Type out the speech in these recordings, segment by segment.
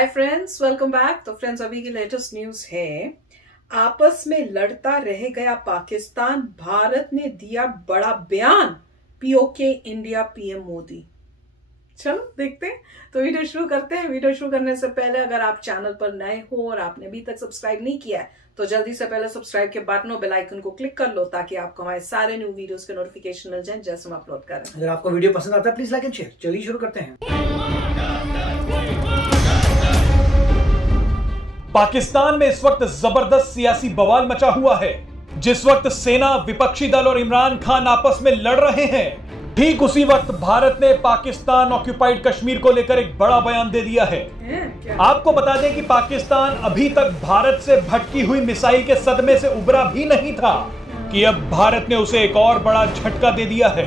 Hi friends, welcome back. तो friends, अभी की लेटेस्ट न्यूज है, आपस में लड़ता रह गया पाकिस्तान, भारत ने दिया बड़ा बयान, पीओके इंडिया पीएम मोदी। चलो देखते हैं, तो वीडियो शुरू करते हैं। वीडियो शुरू करने से पहले अगर आप चैनल पर नए हो और आपने अभी तक सब्सक्राइब नहीं किया है तो जल्दी से पहले सब्सक्राइब के बटन और बेल आइकन को क्लिक कर लो ताकि आपको हमारे सारे न्यू वीडियोस के नोटिफिकेशन मिल जाएं जैसे हम अपलोड करें। अगर आपको वीडियो पसंद आता है प्लीज लाइक एंड शेयर। चलिए शुरू करते हैं। पाकिस्तान में इस वक्त जबरदस्त सियासी बवाल मचा हुआ है। जिस वक्त सेना, विपक्षी दल और इमरान खान आपस में लड़ रहे हैं, ठीक उसी वक्त भारत ने पाकिस्तान ऑक्यूपाइड कश्मीर को लेकर एक बड़ा बयान दे दिया है। आपको बता दें कि पाकिस्तान अभी तक भारत से भटकी हुई मिसाइल के सदमे से उबरा भी नहीं था कि अब भारत ने उसे एक और बड़ा झटका दे दिया है।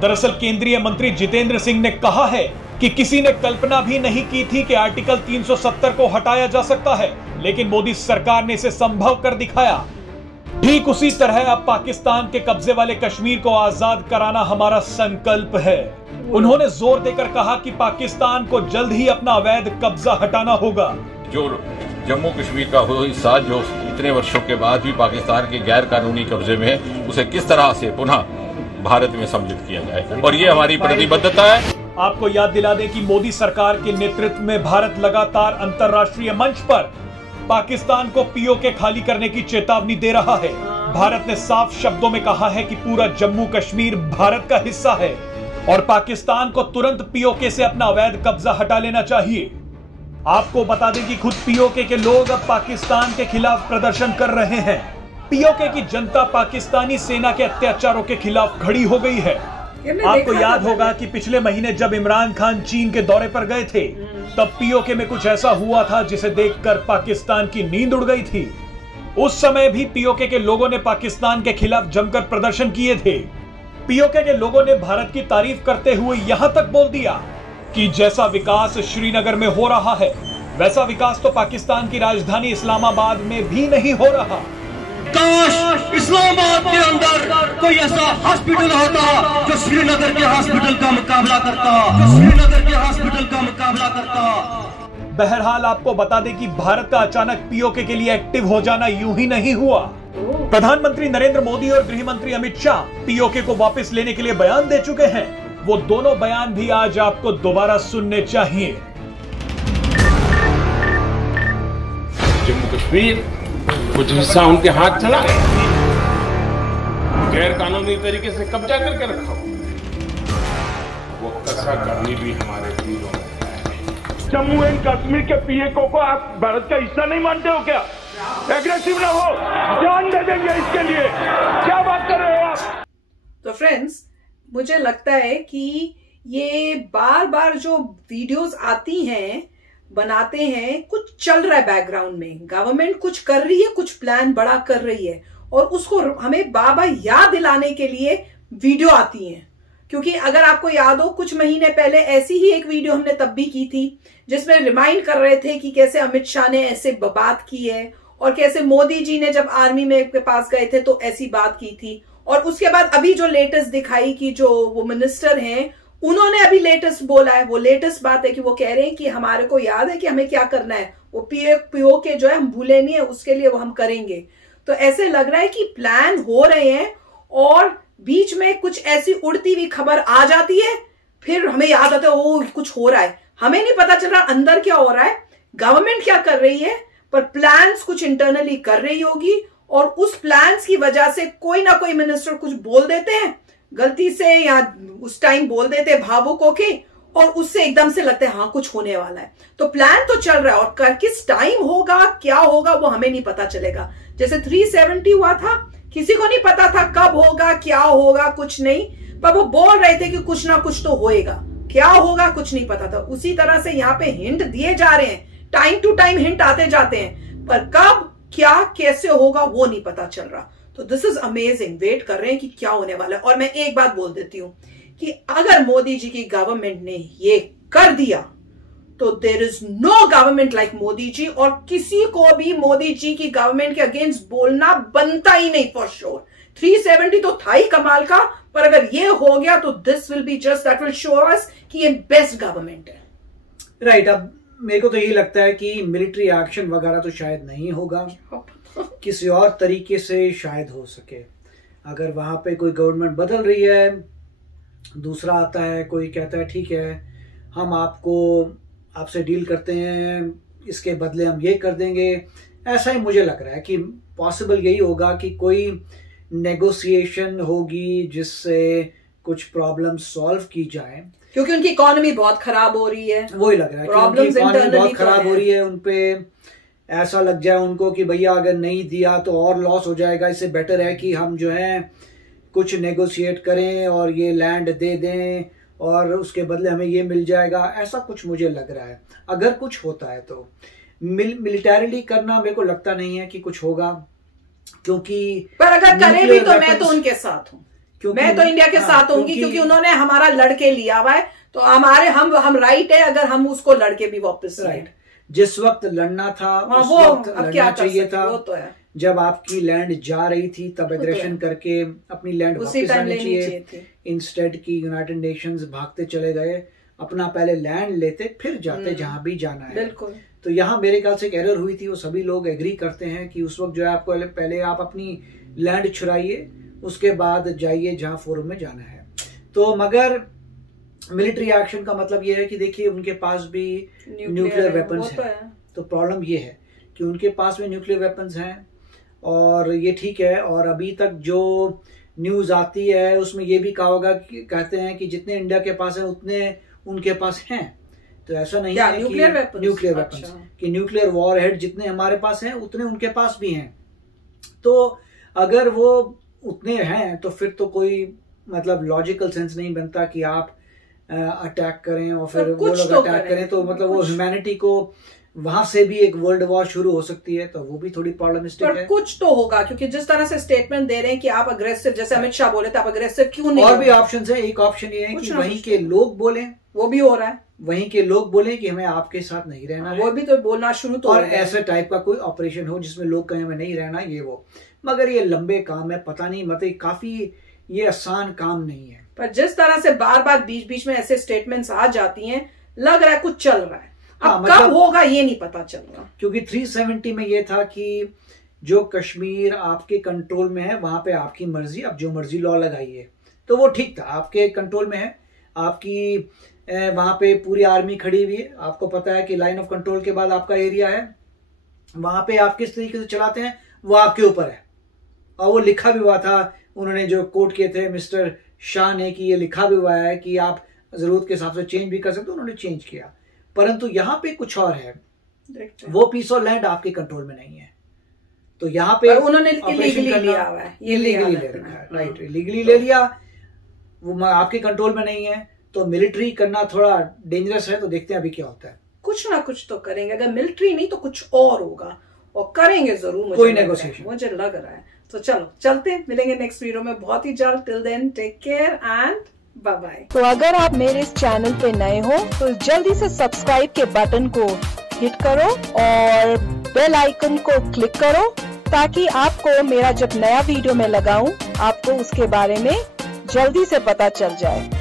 दरअसल केंद्रीय मंत्री जितेंद्र सिंह ने कहा है कि किसी ने कल्पना भी नहीं की थी कि आर्टिकल 370 को हटाया जा सकता है, लेकिन मोदी सरकार ने इसे संभव कर दिखाया। ठीक उसी तरह अब पाकिस्तान के कब्जे वाले कश्मीर को आजाद कराना हमारा संकल्प है। उन्होंने जोर देकर कहा कि पाकिस्तान को जल्द ही अपना अवैध कब्जा हटाना होगा। जो जम्मू कश्मीर का वो हिस्सा जो इतने वर्षों के बाद भी पाकिस्तान के गैर कानूनी कब्जे में है, उसे किस तरह से पुनः भारत में सम्मिलित किया जाए, और ये हमारी प्रतिबद्धता है। आपको याद दिला दें कि मोदी सरकार के नेतृत्व में भारत लगातार अंतर्राष्ट्रीय मंच पर पाकिस्तान को पीओके खाली करने की चेतावनी दे रहा है। भारत ने साफ शब्दों में कहा है कि पूरा जम्मू कश्मीर भारत का हिस्सा है और पाकिस्तान को तुरंत पीओके से अपना अवैध कब्जा हटा लेना चाहिए। आपको बता दें कि खुद पीओके के लोग अब पाकिस्तान के खिलाफ प्रदर्शन कर रहे हैं। पीओके की जनता पाकिस्तानी सेना के अत्याचारों के खिलाफ खड़ी हो गई है। आपको याद होगा कि पिछले महीने जब इमरान खान चीन के दौरे पर गए थे, तब पीओके में कुछ ऐसा हुआ था जिसे देखकर पाकिस्तान की नींद उड़ गई थी। उस समय भी पीओके के लोगों ने पाकिस्तान के खिलाफ जमकर प्रदर्शन किए थे। पीओके के लोगों ने भारत की तारीफ करते हुए यहां तक बोल दिया कि जैसा विकास श्रीनगर में हो रहा है, वैसा विकास तो पाकिस्तान की राजधानी इस्लामाबाद में भी नहीं हो रहा। काश इस्लामाबाद के अंदर कोई ऐसा हॉस्पिटल होता जो श्रीनगर के हॉस्पिटल का मुकाबला करता। बहरहाल आपको बता दें कि भारत का अचानक पीओके के लिए एक्टिव हो जाना यूं ही नहीं हुआ। प्रधानमंत्री नरेंद्र मोदी और गृह मंत्री अमित शाह पीओके को वापस लेने के लिए बयान दे चुके हैं। वो दोनों बयान भी आज आपको दोबारा सुनने चाहिए। जम्मू कश्मीर कुछ हिस्सा उनके हाथ चला गया, गैर कानूनी तरीके से कब्जा करके रखा, वो कसा करनी भी हमारे दिलों में है। जम्मू एंड कश्मीर के पीओके को आप भारत का हिस्सा नहीं मानते हो क्या? एग्रेसिव ना हो, जान दे देंगे इसके लिए। क्या बात कर रहे हो आप? तो फ्रेंड्स, मुझे लगता है कि ये बार बार जो वीडियोस आती हैं, बनाते हैं, कुछ चल रहा है बैकग्राउंड में। गवर्नमेंट कुछ कर रही है, कुछ प्लान बड़ा कर रही है, और उसको हमें बार बार याद दिलाने के लिए वीडियो आती हैं। क्योंकि अगर आपको याद हो, कुछ महीने पहले ऐसी ही एक वीडियो हमने तब भी की थी जिसमें रिमाइंड कर रहे थे कि कैसे अमित शाह ने ऐसे बात की है और कैसे मोदी जी ने जब आर्मी में के पास गए थे तो ऐसी बात की थी। और उसके बाद अभी जो लेटेस्ट दिखाई कि जो वो मिनिस्टर हैं, उन्होंने अभी लेटेस्ट बोला है, वो लेटेस्ट बात है कि वो कह रहे हैं कि हमारे को याद है कि हमें क्या करना है, वो पीओके जो है हम भूले नहीं है, उसके लिए वो हम करेंगे। तो ऐसे लग रहा है कि प्लान हो रहे हैं और बीच में कुछ ऐसी उड़ती हुई खबर आ जाती है, फिर हमें याद आता है ओ कुछ हो रहा है। हमें नहीं पता चल रहा अंदर क्या हो रहा है, गवर्नमेंट क्या कर रही है, पर प्लान्स कुछ इंटरनली कर रही होगी और उस प्लान्स की वजह से कोई ना कोई मिनिस्टर कुछ बोल देते हैं गलती से, या उस टाइम बोल देते भावुक होके, और उससे एकदम से लगता है हाँ कुछ होने वाला है। तो प्लान तो चल रहा है और कर किस टाइम होगा, क्या होगा, वो हमें नहीं पता चलेगा। जैसे 370 हुआ था, किसी को नहीं पता था कब होगा, क्या होगा, कुछ नहीं, पर वो बोल रहे थे कि कुछ ना कुछ तो होएगा। क्या होगा कुछ नहीं पता था। उसी तरह से यहाँ पे हिंट दिए जा रहे हैं, टाइम टू टाइम हिंट आते जाते हैं, पर कब क्या कैसे होगा वो नहीं पता चल रहा। तो दिस इज अमेजिंग, वेट कर रहे हैं कि क्या होने वाला है। और मैं एक बात बोल देती हूं कि अगर मोदी जी की गवर्नमेंट ने ये कर दिया तो there is no government like Modi ji, और किसी को भी मोदी जी की गवर्नमेंट के अगेंस्ट बोलना बनता ही नहीं फॉर श्योर। 370 तो था ही कमाल का, पर अगर ये हो गया तो this will be just that will show us कि ये बेस्ट गवर्नमेंट है। राइट। अब मेरे को तो यही लगता है कि मिलिट्री एक्शन वगैरह तो शायद नहीं होगा, किसी और तरीके से शायद हो सके। अगर वहां पे कोई गवर्नमेंट बदल रही है, दूसरा आता है, कोई कहता है ठीक है हम आपसे डील करते हैं, इसके बदले हम ये कर देंगे, ऐसा ही मुझे लग रहा है कि पॉसिबल यही होगा कि कोई नेगोशिएशन होगी जिससे कुछ प्रॉब्लम सॉल्व की जाए, क्योंकि उनकी इकोनॉमी बहुत खराब हो रही है। वही लग रहा है कि उनकी इकोनॉमी बहुत खराब हो रही है, उनपे ऐसा लग जाए उनको कि भैया अगर नहीं दिया तो और लॉस हो जाएगा, इससे बेटर है कि हम जो है कुछ नेगोशिएट करें और ये लैंड दे दें और उसके बदले हमें ये मिल जाएगा, ऐसा कुछ मुझे लग रहा है। अगर कुछ होता है तो मिलिटरीली करना मेरे को लगता नहीं है कि कुछ होगा, क्योंकि पर अगर करें भी तो मैं तो उनके साथ हूँ, मैं तो इंडिया के साथ होंगी, क्योंकि उन्होंने हमारा लड़के लिया हुआ है, तो हमारे हम राइट है अगर हम उसको लड़के भी वापस राइट। जिस वक्त लड़ना था उस वक्त लड़ना चाहिए था, वो तो है। जब आपकी लैंड जा रही थी तब एग्रेशन करके अपनी लैंड वापस आनी चाहिए, इंस्टेड की यूनाइटेड नेशंस भागते चले गए, अपना पहले लैंड लेते फिर जाते जहां भी जाना है। बिल्कुल। तो यहाँ मेरे ख्याल से एक एरर हुई थी, वो सभी लोग एग्री करते हैं कि उस वक्त जो है आपको पहले आप अपनी लैंड छुड़ाइए, उसके बाद जाइए जहां फोरम में जाना है। तो मगर मिलिट्री एक्शन का मतलब ये है कि देखिए उनके पास भी न्यूक्लियर वेपन्स हैं, तो प्रॉब्लम ये है कि उनके पास में न्यूक्लियर वेपन्स हैं और ये ठीक है। और अभी तक जो न्यूज आती है उसमें ये भी कहा होगा कि कहते हैं कि जितने इंडिया के पास है उतने उनके पास हैं, तो ऐसा नहीं है न्यूक्लियर वेपन्स कि न्यूक्लियर वॉर हेड जितने हमारे पास हैं उतने उनके पास भी हैं। तो अगर वो उतने हैं तो फिर तो कोई मतलब लॉजिकल सेंस नहीं बनता कि आप अटैक करें और फिर वो लोग अटैक करें, तो मतलब वो ह्यूमैनिटी को वहां से भी एक वर्ल्ड वॉर शुरू हो सकती है, तो वो भी थोड़ी प्रॉब्लमिस्टिक है। कुछ तो होगा, क्योंकि जिस तरह से स्टेटमेंट दे रहे हैं कि आप अग्रेसिव, जैसे अमित शाह बोले थे, आप अग्रेसिव क्यों नहीं। और भी ऑप्शन है, एक ऑप्शन ये है कि वहीं के लोग बोले, वो भी हो रहा है, वहीं के लोग बोले कि हमें आपके साथ नहीं रहना है, वो भी तो बोलना शुरू तो, और ऐसे टाइप का कोई ऑपरेशन हो जिसमें लोग कहें हमें नहीं रहना ये वो। मगर ये लंबे काम है, पता नहीं, मतलब काफी ये आसान काम नहीं है। पर जिस तरह से बार बार बीच बीच में ऐसे स्टेटमेंट्स आ जाती हैं, लग रहा है कुछ चल रहा है। अब कब होगा ये नहीं पता चल रहा, क्योंकि 370 में ये था कि जो कश्मीर आपके कंट्रोल में है वहां पे आपकी मर्जी, आप जो मर्जी लॉ लगाइए, तो वो ठीक था, आपके कंट्रोल में है, आपकी वहां पे पूरी आर्मी खड़ी हुई है, आपको पता है कि लाइन ऑफ कंट्रोल के बाद आपका एरिया है, वहां पे आप किस तरीके से चलाते हैं वो आपके ऊपर है। और वो लिखा भी हुआ था, उन्होंने जो कोट किए थे मिस्टर शाह ने, कि ये लिखा भी हुआ है कि आप जरूरत के हिसाब से चेंज भी कर सकते हो, उन्होंने चेंज किया। परंतु यहाँ पे कुछ और है, वो पीस ऑफ लैंड आपके कंट्रोल में नहीं है, तो यहाँ पे उन्होंने इलीगली लिया हुआ है, इलीगली ले रखा है, राइट, इलीगली ले लिया, वो आपके कंट्रोल में नहीं है, तो मिलिट्री करना थोड़ा डेंजरस है। तो देखते हैं अभी क्या होता है, कुछ ना कुछ तो करेंगे, अगर मिलिट्री नहीं तो कुछ और होगा, और करेंगे जरूर, कोई नेगोशिएशन, मुझे लग रहा है। तो चलो चलते, मिलेंगे नेक्स्ट वीडियो में बहुत ही जल्द। Till then take care and bye bye. तो अगर आप मेरे इस चैनल पे नए हो तो जल्दी से सब्सक्राइब के बटन को हिट करो और बेल आइकन को क्लिक करो, ताकि आपको मेरा जब नया वीडियो मैं लगाऊं आपको उसके बारे में जल्दी से पता चल जाए।